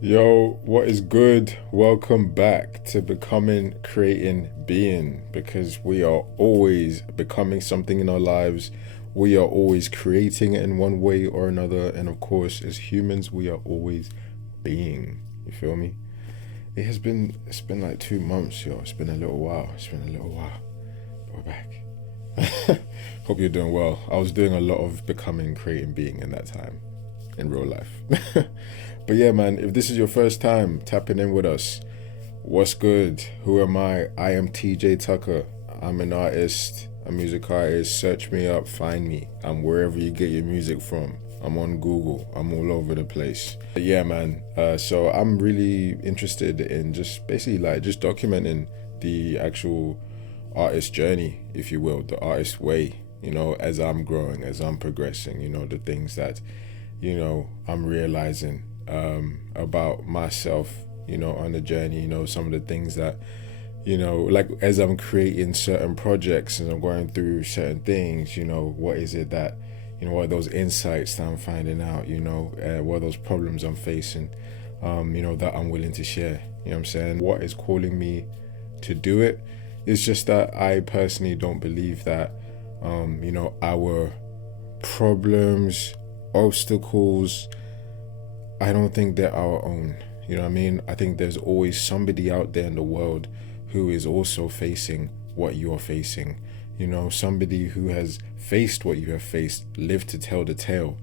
Yo, what is good? Welcome back to Becoming, Creating, Being, because we are always becoming something in our lives. We are always creating it in one way or another. And of course, as humans, we are always being. You feel me? It's been like 2 months, yo. It's been a little while. But we're back. Hope you're doing well. I was doing a lot of becoming, creating, being in that time in real life. But yeah, man, if this is your first time tapping in with us, what's good? Who am I? I am TjTUCKER. I'm an artist, a music artist. Search me up, find me. I'm wherever you get your music from. I'm on Google. I'm all over the place. But yeah, man. So I'm really interested in just basically just documenting the actual artist journey, if you will, the artist way, as I'm growing, as I'm progressing, the things that, I'm realizing about myself, on the journey, some of the things that, like as I'm creating certain projects and I'm going through certain things, what is it that, what are those insights that I'm finding out, what are those problems I'm facing, that I'm willing to share, you know what I'm saying? What is calling me to do it? It's just that I personally don't believe that, our problems, obstacles, I don't think they're our own. You know what I mean? I think there's always somebody out there in the world who is also facing what you're facing. Somebody who has faced what you have faced, lived to tell the tale,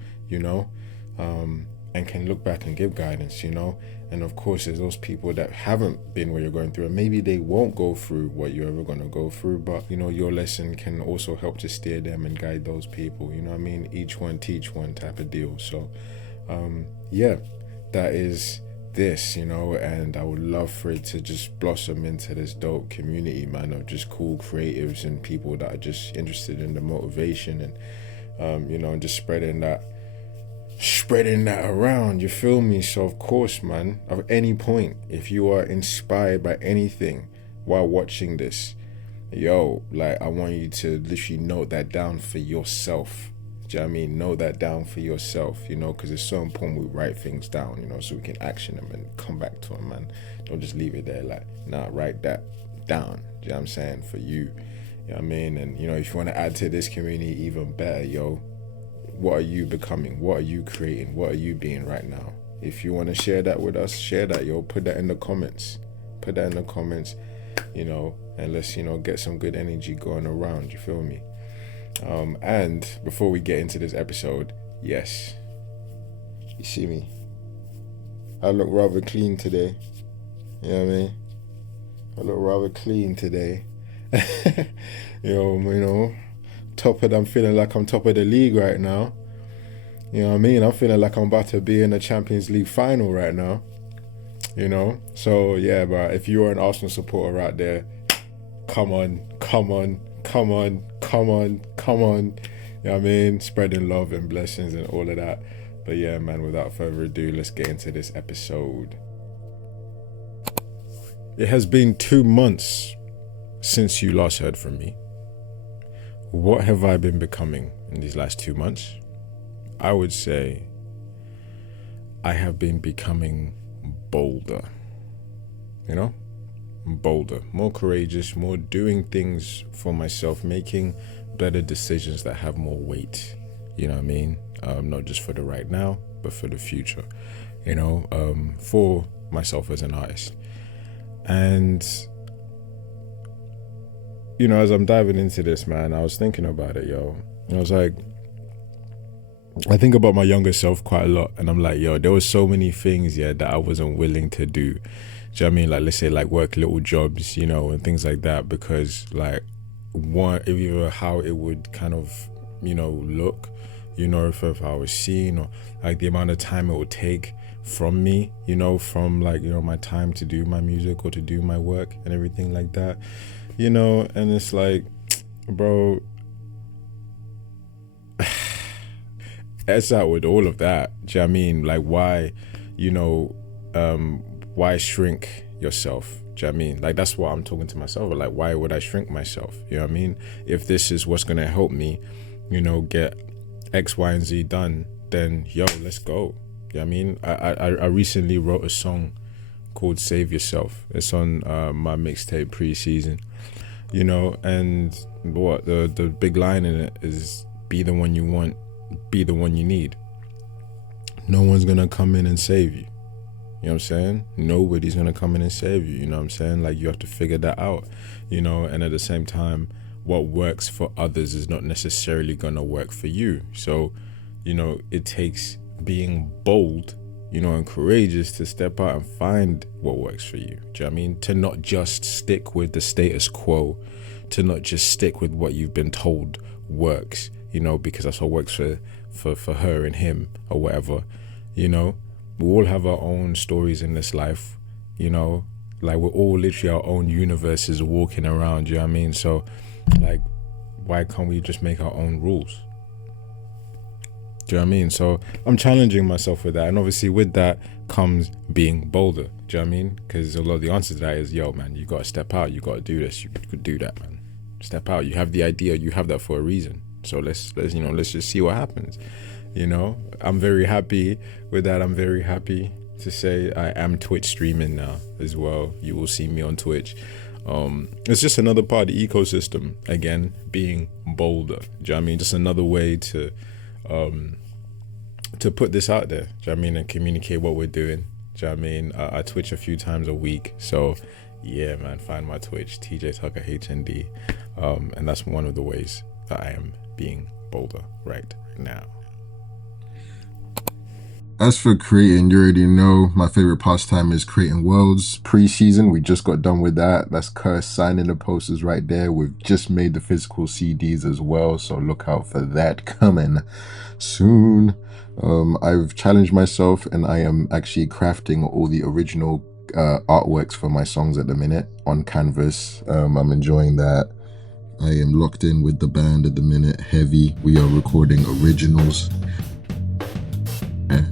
and can look back and give guidance, And of course, there's those people that haven't been where you're going through, and maybe they won't go through what you're ever going to go through, but, your lesson can also help to steer them and guide those people, you know what I mean? Each one teach one type of deal. So, yeah, that is this, and I would love for it to just blossom into this dope community, man, of just cool creatives and people that are just interested in the motivation and, and just spreading that around, you feel me? So of course, man, at any point, if you are inspired by anything while watching this, I want you to literally note that down for yourself. Do you know what I mean? Know that down for yourself, because it's so important we write things down, so we can action them and come back to them, man. Don't just leave it there write that down. Do you know what I'm saying? For you. You know what I mean? And, if you want to add to this community, even better, what are you becoming? What are you creating? What are you being right now? If you want to share that with us, share that, Put that in the comments. And let's, get some good energy going around. You feel me? And before we get into this episode, yes, you see me, I look rather clean today. You know what I mean? I look rather clean today. I'm feeling like I'm top of the league right now. You know what I mean? I'm feeling like I'm about to be in a Champions League final right now. So yeah, but if you're an Arsenal supporter out there, come on. You know what I mean? Spreading love and blessings and all of that. But yeah, man, without further ado, let's get into this episode. It has been 2 months since you last heard from me. What have I been becoming in these last 2 months? I would say I have been becoming bolder. Bolder, more courageous, more doing things for myself, making better decisions that have more weight. You know what I mean? Not just for the right now, but for the future. For myself as an artist. And as I'm diving into this, man, I was thinking about it, And I was like, I think about my younger self quite a lot, and I'm like, there was so many things, that I wasn't willing to do. Do you know what I mean? Like, let's say, work little jobs, and things like that, because, either how it would kind of, look, if I was seen, or, the amount of time it would take from me, from, my time to do my music or to do my work and everything like that, and it's like, bro, it's out with all of that. Do you know what I mean? Why shrink yourself? Do you know what I mean? That's what I'm talking to myself. Why would I shrink myself? You know what I mean? If this is what's going to help me, get X, Y, and Z done, then let's go. You know what I mean? I recently wrote a song called Save Yourself. It's on my mixtape Preseason, you know, and what the big line in it is, be the one you want, be the one you need. No one's gonna come in and save you. You know what I'm saying? Nobody's gonna come in and save you. You know what I'm saying? Like, you have to figure that out, you know, and at the same time, what works for others is not necessarily gonna work for you. So, you know, it takes being bold, you know, and courageous to step out and find what works for you. Do you know what I mean? To not just stick with the status quo, to not just stick with what you've been told works, you know, because that's what works for her and him or whatever, you know. We all have our own stories in this life, you know, like we're all literally our own universes walking around, you know what I mean? So, like, why can't we just make our own rules? Do you know what I mean? So I'm challenging myself with that. And obviously with that comes being bolder. Do you know what I mean? Because a lot of the answer to that is, yo, man, you got to step out. You got to do this. You could do that, man. Step out. You have the idea. You have that for a reason. So let's just see what happens. You know, I'm very happy with that. I'm very happy to say I am Twitch streaming now as well. You will see me on Twitch. It's just another part of the ecosystem. Again, being bolder. Do you know what I mean? Just another way to put this out there. Do you know what I mean? And communicate what we're doing. Do you know what I mean? I Twitch a few times a week. So yeah, man, find my Twitch, TjTUCKER HND. And that's one of the ways that I am being bolder right now. As for creating, you already know my favorite pastime is creating worlds. Preseason, we just got done with that. That's Curse signing the posters right there. We've just made the physical CDs as well, so look out for that coming soon. I've challenged myself and I am actually crafting all the original artworks for my songs at the minute on canvas. I'm enjoying that. I am locked in with the band at the minute, heavy. We are recording originals.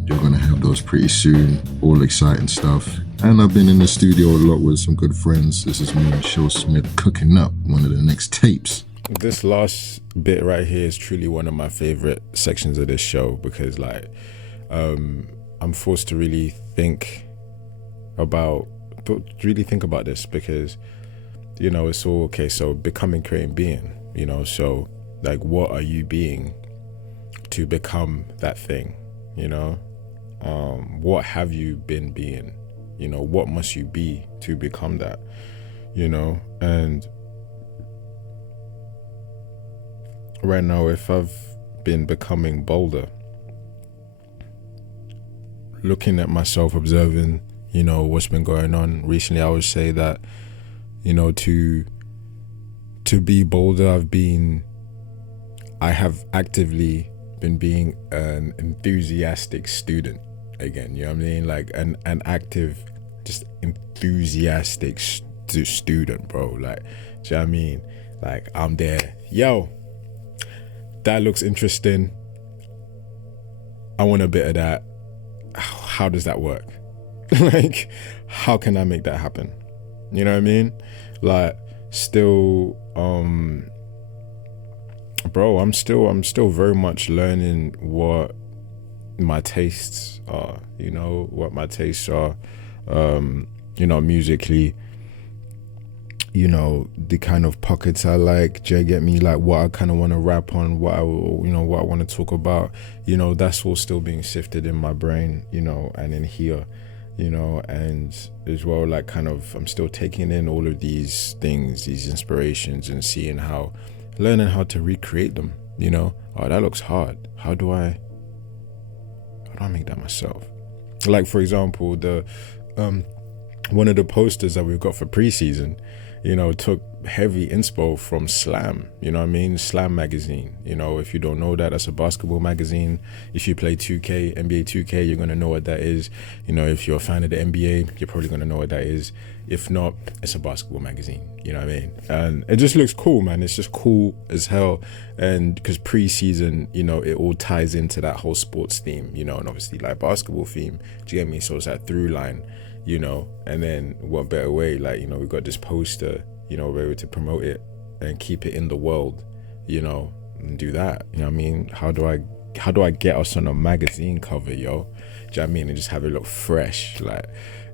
You're gonna have those pretty soon. All exciting stuff. And I've been in the studio a lot with some good friends. This is me and Shaw Smith cooking up one of the next tapes. This last bit right here is truly one of my favorite sections of this show because, like, I'm forced to really think about this because, you know, it's all okay. So becoming, creating, being, you know, so like, what are you being to become that thing? You know, what have you been being? You know, what must you be to become that? You know, and right now, if I've been becoming bolder, looking at myself, observing, you know, what's been going on recently, I would say that, you know, to be bolder, I have actively been being an enthusiastic student again, you know what I mean? Like an active, just enthusiastic student, bro. Like, do you know what I mean? Like, I'm there, yo, that looks interesting, I want a bit of that. How does that work? Like, how can I make that happen? You know what I mean? Like, still, bro, I'm still very much learning what my tastes are, you know, you know, musically, you know, the kind of pockets I like, do you get me? Like, what I kind of want to rap on, what I want to talk about, you know, that's all still being sifted in my brain, you know, and in here, you know, and as well, like, kind of, I'm still taking in all of these things, these inspirations, and learning how to recreate them, you know. Oh, that looks hard. How do I make that myself? Like, for example, the one of the posters that we've got for Preseason, you know, took heavy inspo from Slam, you know what I mean? Slam magazine, you know, if you don't know that, that's a basketball magazine. If you play 2K, NBA 2K, you're going to know what that is. You know, if you're a fan of the NBA, you're probably going to know what that is. If not, it's a basketball magazine, you know what I mean? And it just looks cool, man. It's just cool as hell. And because Preseason, you know, it all ties into that whole sports theme, you know, and obviously like basketball theme, do you get me? So it's that through line, you know, and then what better way, like, you know, we've got this poster, you know, we're able to promote it and keep it in the world, you know, and do that, you know what I mean? How do I get us on a magazine cover, yo? Do you know what I mean? And just have it look fresh, like,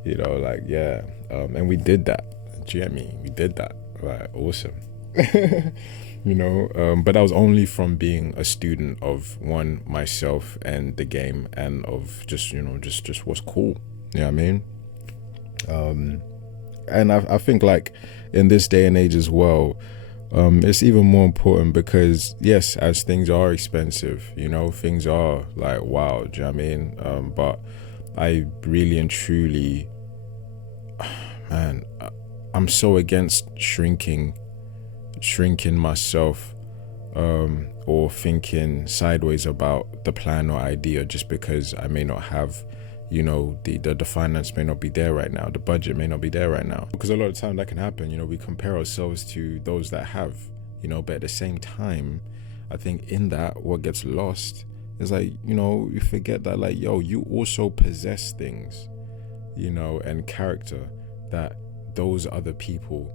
you know, like, yeah. And we did that. Do you know what I mean? We did that. Like, awesome. You know, but that was only from being a student of myself and the game, and of just, you know, just what's cool. You know what I mean? And I think, like, in this day and age as well, it's even more important because, yes, as things are expensive, you know, things are like, wow, do you know what I mean? But I really and truly, man, I'm so against shrinking myself, or thinking sideways about the plan or idea just because I may not have, you know, the finance may not be there right now, the budget may not be there right now, because a lot of time that can happen. You know, we compare ourselves to those that have, you know, but at the same time, I think in that, what gets lost is, like, you know, you forget that, like, yo, you also possess things, you know, and character that those other people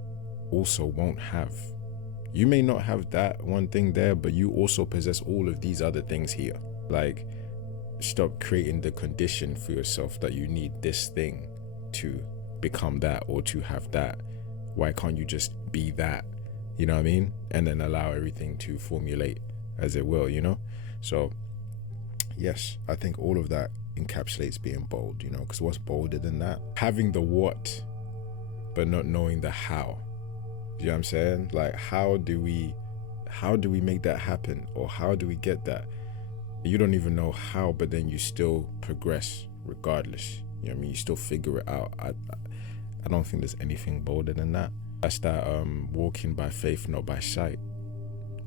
also won't have. You may not have that one thing there, but you also possess all of these other things here. Like, stop creating the condition for yourself that you need this thing to become that or to have that. Why can't you just be that? You know what I mean? And then allow everything to formulate as it will, you know? So, yes, I think all of that encapsulates being bold, you know, because what's bolder than that? Having the what, but not knowing the how. You know what I'm saying? Like, how do we make that happen? Or how do we get that? You don't even know how, but then you still progress regardless. You know what I mean? You still figure it out. I don't think there's anything bolder than that. That's that walking by faith, not by sight.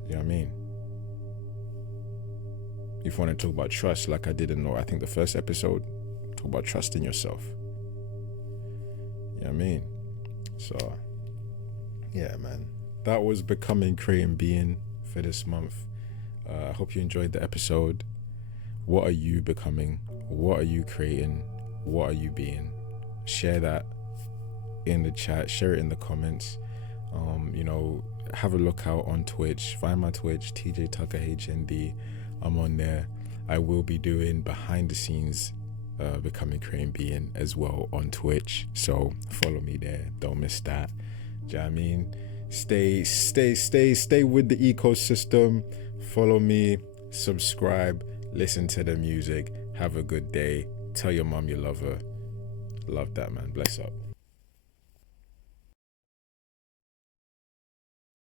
You know what I mean? If you want to talk about trust, like I did in, I think, the first episode, talk about trusting yourself. You know what I mean? So, yeah, man. That was Becoming, Creating, Being for this month. I hope you enjoyed the episode. What are you becoming? What are you creating? What are you being? Share that in the chat. Share it in the comments. You know, have a look out on Twitch. Find my Twitch, TjTUCKER HND. I'm on there. I will be doing behind the scenes Becoming, Creating, Being as well on Twitch. So follow me there. Don't miss that. Do you know what I mean? Stay with the ecosystem. Follow me, subscribe, listen to the music. Have a good day. Tell your mom you love her. Love that, man. Bless up.